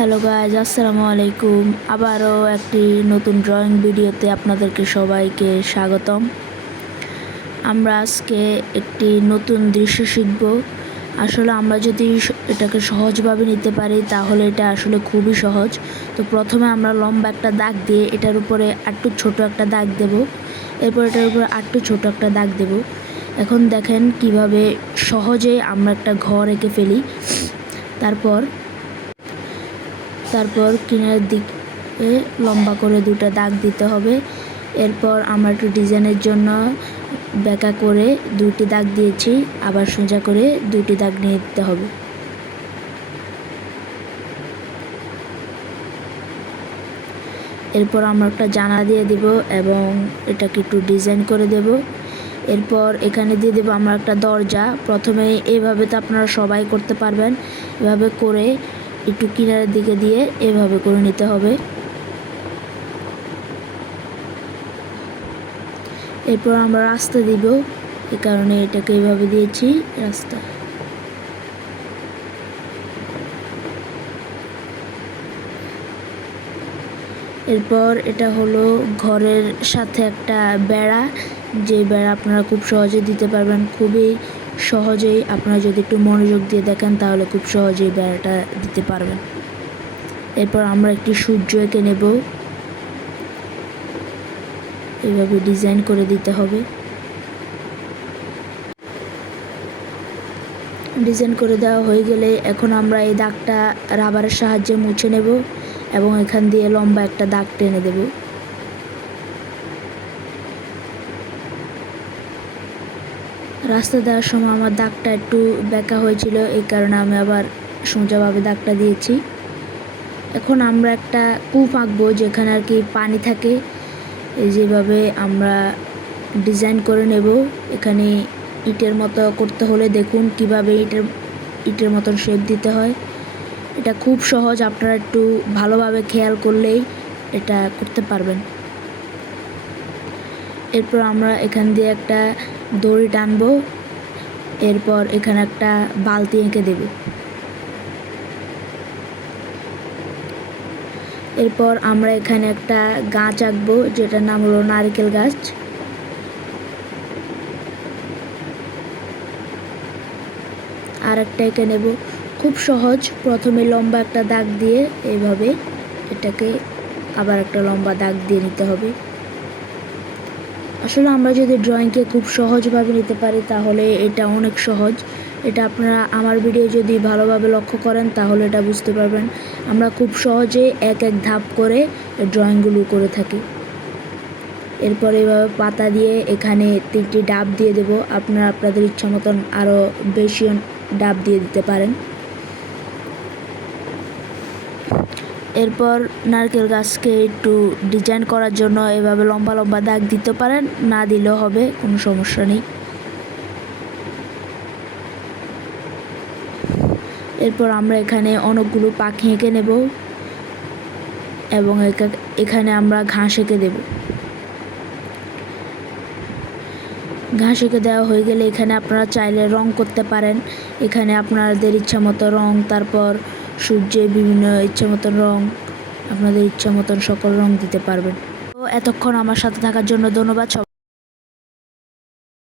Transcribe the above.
Hello guys আসসালামু আলাইকুম আবারও একটি নতুন ড্রয়িং ভিডিওতে আপনাদেরকে সবাইকে স্বাগতম। আমরা আজকে একটি নতুন দৃশ্য শিখব। আসলে আমরা যদি এটাকে সহজভাবে নিতে পারি, তাহলে এটা আসলে খুবই সহজ। তো প্রথমে আমরা লম্বা একটা দাগ দিয়ে এটার উপরে আটটু ছোট একটা দাগ দেব। এরপর এটার উপরে আটটু ছোট একটা দাগ দেব। এখন দেখেন কীভাবে সহজে আমরা একটা ঘর এঁকে ফেলি। তারপর তারপর কিনারের দিকে লম্বা করে দুটো দাগ দিতে হবে। এরপর আমরা একটু ডিজাইনের জন্য বেঁকা করে দুটি দাগ দিয়েছি, আবার সোজা করে দুটি দাগ নিয়ে দিতে হবে। এরপর আমরা একটা জানা দিয়ে দিব এবং এটাকে একটু ডিজাইন করে দেব। এরপর এখানে দিয়ে দেবো আমরা একটা দরজা। প্রথমে এভাবে তো আপনারা সবাই করতে পারবেন। এভাবে করে একটু কিনারের দিকে দিয়ে এভাবে করে নিতে হবে। এরপর আমরা রাস্তা দিব। এ কারণে এটাকে এভাবে দিয়েছি রাস্তা। এরপর এটা হলো ঘরের সাথে একটা বেড়া। যে বেড়া আপনারা খুব সহজে দিতে পারবেন। খুবই সহজেই আপনারা যদি একটু মনোযোগ দিয়ে দেখেন, তাহলে খুব সহজেই বেড়াটা দিতে পারবেন। এরপর আমরা একটি সূর্য এঁকে নেব। এভাবে ডিজাইন করে দিতে হবে। ডিজাইন করে দেওয়া হয়ে গেলে এখন আমরা এই দাগটা রাবারের সাহায্যে মুছে নেব এবং এখান দিয়ে লম্বা একটা দাগ টেনে দেব। রাস্তা দেওয়ার সময় আমার দাগটা একটু বেঁকা হয়েছিল, এই কারণে আমি আবার সোজাভাবে দাগটা দিয়েছি। এখন আমরা একটা কূপ আঁকবো যেখানে আর কি পানি থাকে। যেভাবে আমরা ডিজাইন করে নেব। এখানে ইটের মতো করতে হলে দেখুন কীভাবে ইটের ইটের মতন শেপ দিতে হয়। এটা খুব সহজ, আপনারা একটু ভালোভাবে খেয়াল করলেই এটা করতে পারবেন। এরপর আমরা এখান দিয়ে একটা দড়ি টানবো, এরপর এখানে একটা বালতি এঁকে দেব। এরপর আমরা এখানে একটা গাছ আঁকবো, যেটার নাম হলো নারকেল গাছ। আর একটা এঁকে নেব। খুব সহজ, প্রথমে লম্বা একটা দাগ দিয়ে এইভাবে এটাকে আবার একটা লম্বা দাগ দিয়ে নিতে হবে। আসলে আমরা যদি ড্রয়িংকে খুব সহজভাবে নিতে পারি, তাহলে এটা অনেক সহজ। এটা আপনারা আমার ভিডিও যদি ভালোভাবে লক্ষ্য করেন, তাহলে এটা বুঝতে পারবেন। আমরা খুব সহজে এক এক ধাপ করে ড্রয়িংগুলো করে থাকি। এরপর এভাবে পাতা দিয়ে এখানে তিনটি ডাব দিয়ে দেব। আপনারা আপনাদের ইচ্ছা মতন আরও বেশি ডাব দিয়ে দিতে পারেন। এরপর নারকেল গাছকে একটু ডিজাইন করার জন্য এভাবে লম্বা লম্বা দাগ দিতে পারেন, না দিলেও হবে, কোনো সমস্যা নেই। এরপর আমরা এখানে অনেকগুলো পাখি এঁকে নেব এবং এখানে আমরা ঘাস এঁকে দেব। ঘাস এঁকে দেওয়া হয়ে গেলে এখানে আপনারা চাইলে রং করতে পারেন। এখানে আপনাদের ইচ্ছা মতো রং, তারপর সূর্যের বিভিন্ন ইচ্ছা মতন রং আপনাদের ইচ্ছা মতন সকল রং দিতে পারবেন। তো এতক্ষণ আমার সাথে থাকার জন্য ধন্যবাদ